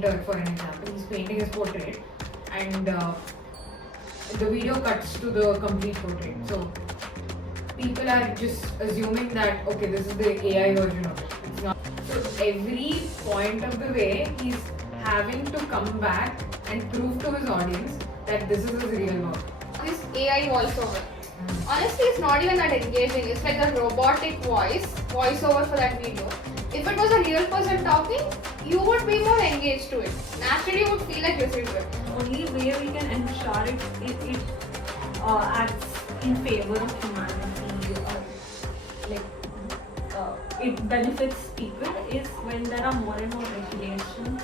painter, for an example. He's painting his portrait, and the video cuts to the complete portrait. So people are just assuming that okay, this is the AI version of it. It's not. So every point of the way, he's having to come back and prove to his audience that this is his real work. This AI voiceover. Honestly, it's not even that engaging. It's like a robotic voiceover for that video. If it was a real person talking, you would be more engaged to it. Naturally, you would feel like listening to it. Only way we can ensure it acts in favor of humanity or it benefits people is when there are more and more regulations.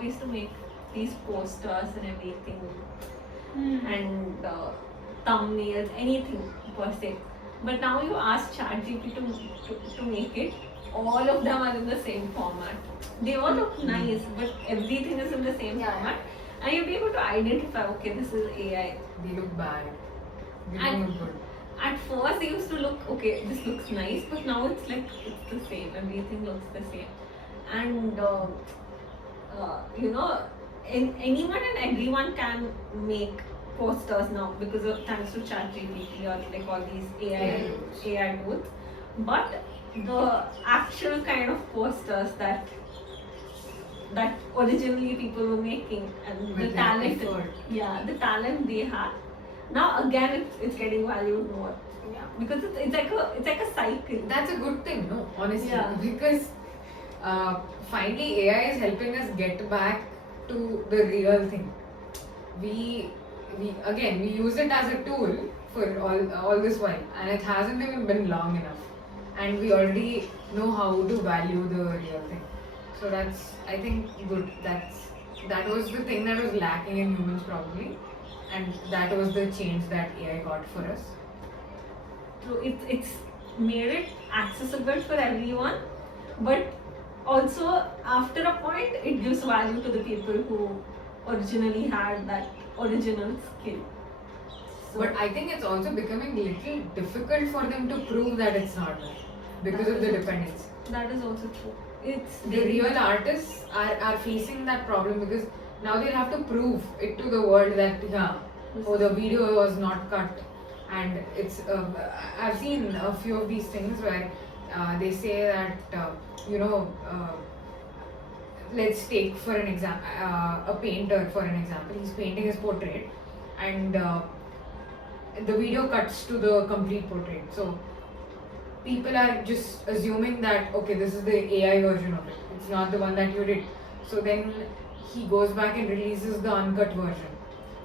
We used to make these posters and everything, and thumbnails, anything per se. But now you ask ChatGPT to make it, all of them are in the same format. They all look nice, but everything is in the same format, and you'll be able to identify, okay, this is AI. They look bad. They don't look good. At first, they used to look, okay, this looks nice, but now it's like, it's the same, everything looks the same. And anyone and everyone can make posters now because of thanks to ChatGPT or like all these AI tools. But the actual kind of posters that originally people were making and the talent, the talent they had, now again it's getting valued more. Yeah. Because it's like a cycle. That's a good thing, no? Honestly, Yeah. because finally AI is helping us get back to the real thing. We use it as a tool for all this while, and it hasn't even been long enough, and we already know how to value the real thing. So that's, I think, good. That was the thing that was lacking in humans probably, and that was the change that AI got for us. So it's made it accessible for everyone, but also after a point it gives value to the people who originally had that original skill. So, But I think it's also becoming little difficult for them to prove that it's not there because of the dependence. that is also true. It's The real artists are facing that problem because now they'll have to prove it to the world that the video was not cut, and it's I've seen a few of these things where they say that let's take for an example a painter, for an example. He's painting his portrait, and the video cuts to the complete portrait. So people are just assuming that okay, this is the AI version of it. It's not the one that you did. So then he goes back and releases the uncut version.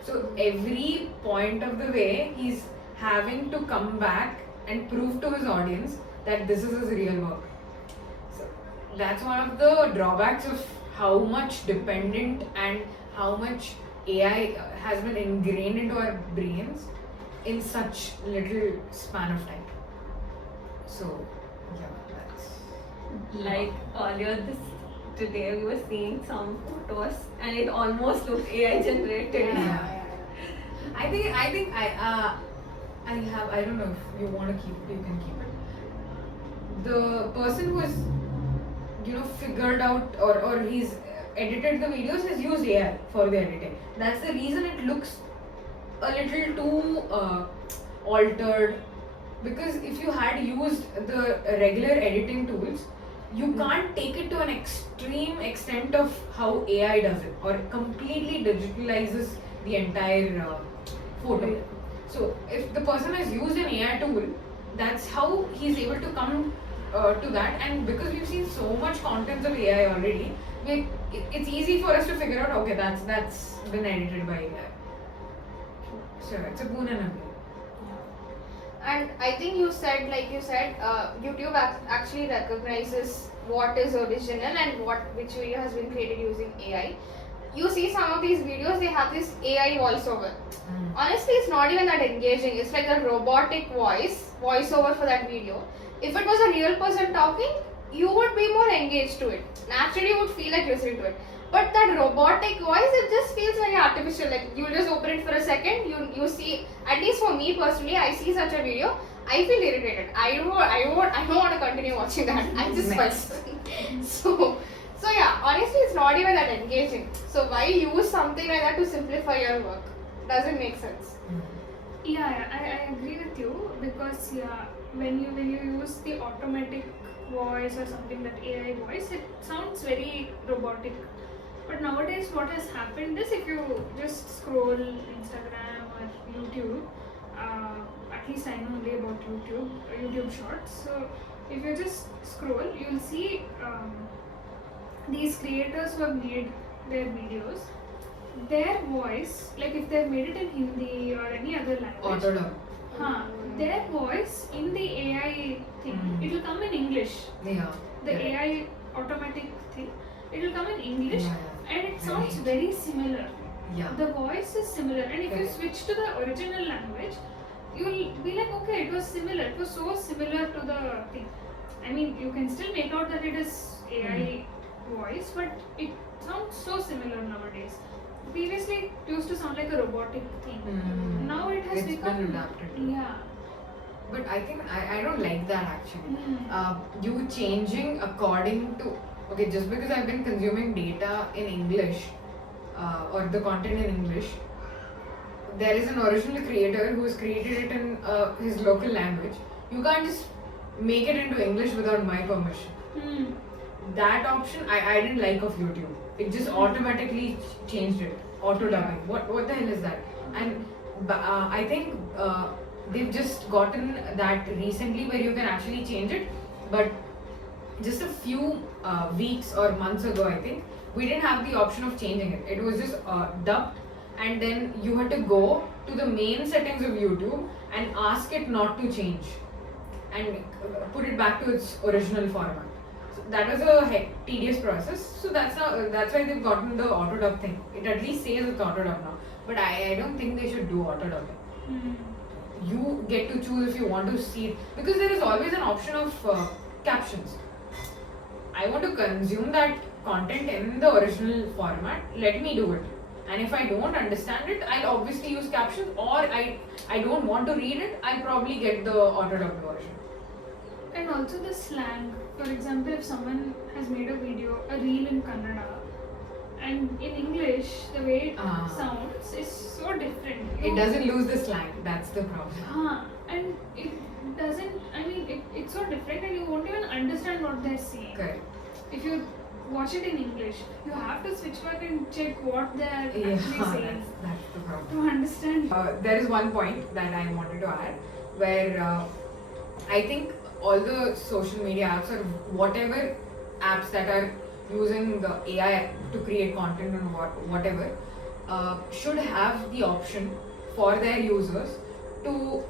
So every point of the way, he's having to come back and prove to his audience that this is his real work. So that's one of the drawbacks of how much dependent and how much AI has been ingrained into our brains in such little span of time. So yeah, that's like earlier today we were seeing some photos and it almost looked AI generated. I think I don't know if you want to keep it, you can keep it. The person who has figured out or he's edited the videos has used AI for the editing. That's the reason it looks a little too altered, because if you had used the regular editing tools, you can't take it to an extreme extent of how AI does it or completely digitalizes the entire photo. So if the person has used an AI tool, that's how he's able to come to that. And because we've seen so much content of AI already, it's easy for us to figure out, okay, that's been edited by AI. So it's a boon and a bane. And I think YouTube actually recognizes what is original and which video has been created using AI. You see some of these videos, they have this AI voiceover. Honestly, it's not even that engaging. It's like a robotic voiceover for that video. If it was a real person talking, you would be more engaged to it. Naturally, you would feel like listening to it. But that robotic voice, it just feels very artificial. Like you'll just open it for a second, you see. At least for me personally, I see such a video, I feel irritated. I don't want to continue watching that. I just so yeah. Honestly, it's not even that engaging. So why use something like that to simplify your work? Doesn't make sense. I agree with you because when you use the automatic voice or something, that AI voice, it sounds very robotic. But nowadays what has happened is if you just scroll Instagram or YouTube, at least I know only about YouTube shorts. So if you just scroll, you'll see these creators who have made their videos, their voice, like if they've made it in Hindi or any other language, Autodub. their voice in the AI thing, it will come in English. Yeah. The Yeah. AI automatic thing, it will come in English, Yeah. and it sounds Right. very similar. Yeah. The voice is similar, and if you Correct. switch to the original language, you'll be like, okay, it was similar. It was so similar to the thing. I mean, you can still make out that it is AI voice, but it sounds so similar nowadays. Previously, it used to sound like a robotic thing. Now it has It's become been adapted to. Yeah. But I think I don't like that actually. Mm. You changing according to, okay, just because I've been consuming data in English or the content in English, there is an original creator who has created it in his local language. You can't just make it into English without my permission. Mm. That option I didn't like of YouTube. It just automatically changed it. Auto dubbing. What the hell is that? And I think they've just gotten that recently where you can actually change it. But just a few weeks or months ago, I think we didn't have the option of changing it. It was just dubbed, and then you had to go to the main settings of YouTube and ask it not to change and put it back to its original format. So that was a tedious process. So that's why they've gotten the auto dub thing. It at least says it's auto dub now. But I don't think they should do auto dubbing. Mm. You get to choose if you want to see it, because there is always an option of captions. I want to consume that content in the original format. Let me do it. And if I don't understand it, I'll obviously use captions, or I don't want to read it, I'll probably get the auto dubbed version. And also the slang. For example, if someone has made a video, a reel in Kannada, and in English, the way it sounds is so different. It doesn't lose the slang. That's the problem. And it doesn't, I mean, it's so different and you won't even understand what they're saying. Correct. If you watch it in English, you have to switch back and check what they're actually saying That's the problem. to understand. There is one point that I wanted to add where I think all the social media apps or whatever apps that are using the AI to create content and whatever should have the option for their users to,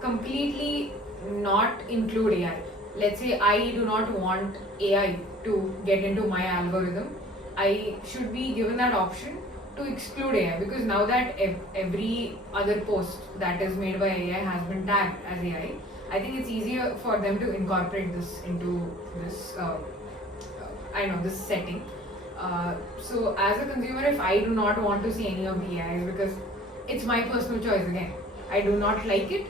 completely not include AI. Let's say I do not want AI to get into my algorithm. I should be given that option to exclude AI, because now that every other post that is made by AI has been tagged as AI, I think it's easier for them to incorporate this into this, this setting. So as a consumer, if I do not want to see any of the AIs, because it's my personal choice again, I do not like it,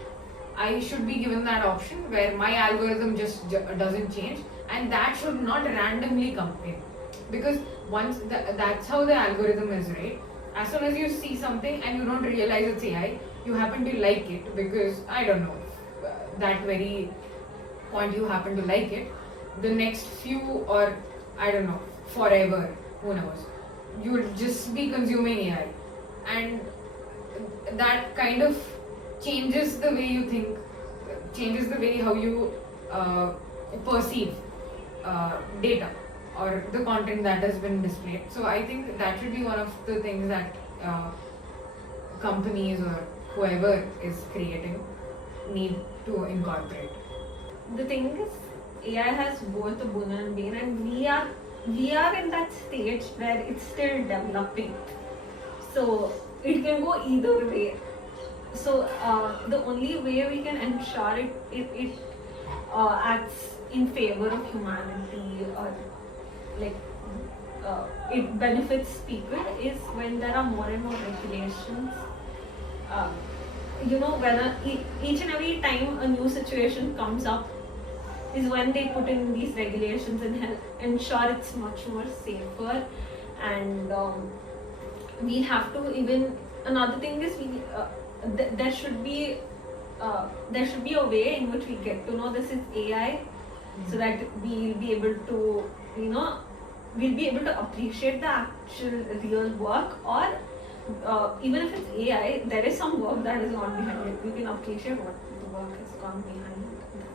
I should be given that option where my algorithm just doesn't change, and that should not randomly come in, because once that's how the algorithm is, right? As soon as you see something and you don't realize it's AI, you happen to like it because I don't know, that very point you happen to like it. The next few, or I don't know, forever, who knows, you will just be consuming AI, and that kind of changes the way you think, changes the way how you perceive data or the content that has been displayed. So I think that should be one of the things that companies or whoever is creating need to incorporate. The thing is, AI has both a boon and bane, and we are in that stage where it's still developing. So it can go either way. So the only way we can ensure it acts in favor of humanity or like it benefits people is when there are more and more regulations. When each and every time a new situation comes up is when they put in these regulations and help ensure it's much more safer. And we have to even another thing is there should be a way in which we get to know this is AI, so that we'll be able to appreciate the actual real work, or even if it's AI, there is some work that is gone behind it. We can appreciate what the work has gone behind that.